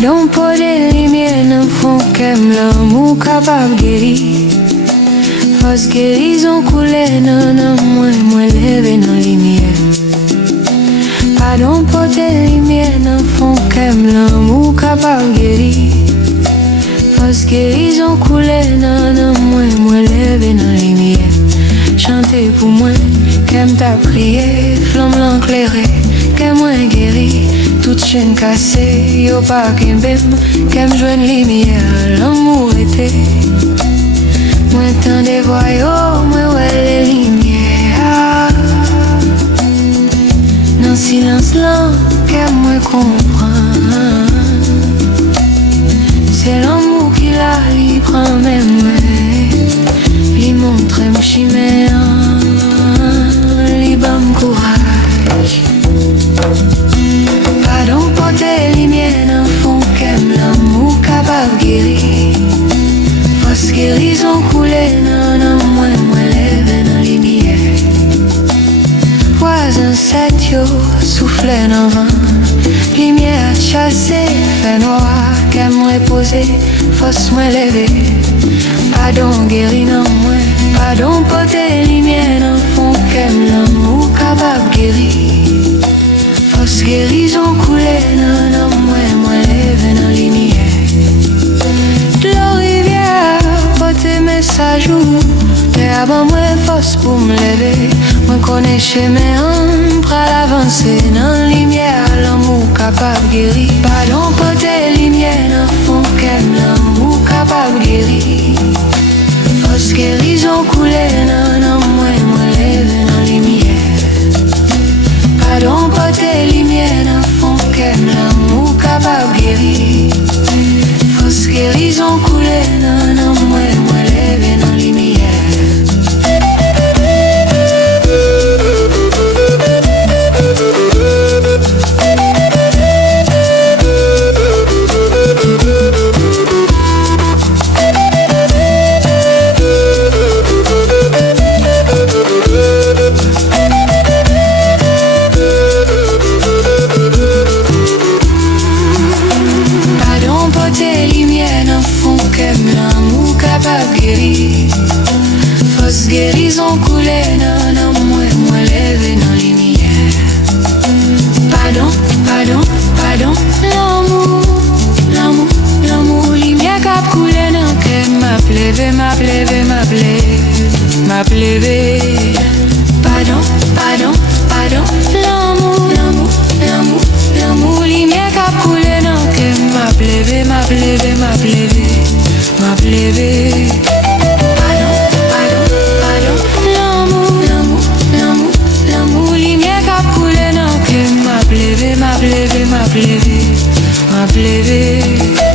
Pardon pour les lumières dans le fond qu'aime l'amour capable guérir. Fausse guérison coulée dans moi levé dans la lumière. Pardon pour les lumières dans le fond qu'aime l'amour capable guérir. Fausse guérison coulée dans moi levé dans la lumière. Chantez pour moi, qu'aime ta prière, flamme l'éclairée, qu'aime moi guéri. Toute chaîne cassée, yo pas qu'aime qu'aime joindre lumière, l'amour était. Moi tant des voyaux, moi ouais les lumières. Dans le silence là, qu'aime moi comprendre. C'est l'amour qui l'a, il prend même moi. Il montre mon chimère, il bat mon courage. Pardon pour tes lumières dans le fond qu'aime l'amour capable guérir. Fausse guérison coulée dans moi lève dans la lumière. Poison set yo soufflé dans le vent. Lumière chassée, fait noir qu'aime reposer. Fausse moi lever. Pardon guéri dans moi. Pardon pour tes lumières dans le fond qu'aime l'amour capable guérir. Fausse guérison coulée dans moi lève dans la lumière. De la rivière, porter message ou mais avant moi force pour me lever. Moi connais chemin pour l'avancer dans la lumière. L'amour capable guérir. Pardon pour tes lumières dans le fond qu'aime l'amour capable guérir. Fausse guérison coulée dans moi lève dans la lumière. Pardon pour tes lumières dans le fond qu'aime l'amour capable guérir. Fausse guérison coulée dans moi lève dans la lumière. Fausse guérison coulée dans moi lève dans la lumière. Pardon, l'amour, lumière cap coulée dans qu'elle m'a plevé. Pardon, l'amour, lumière cap coulée dans qu'elle m'a plevé. L'amour, lumière cap coulée dans qu'elle m'a plevé.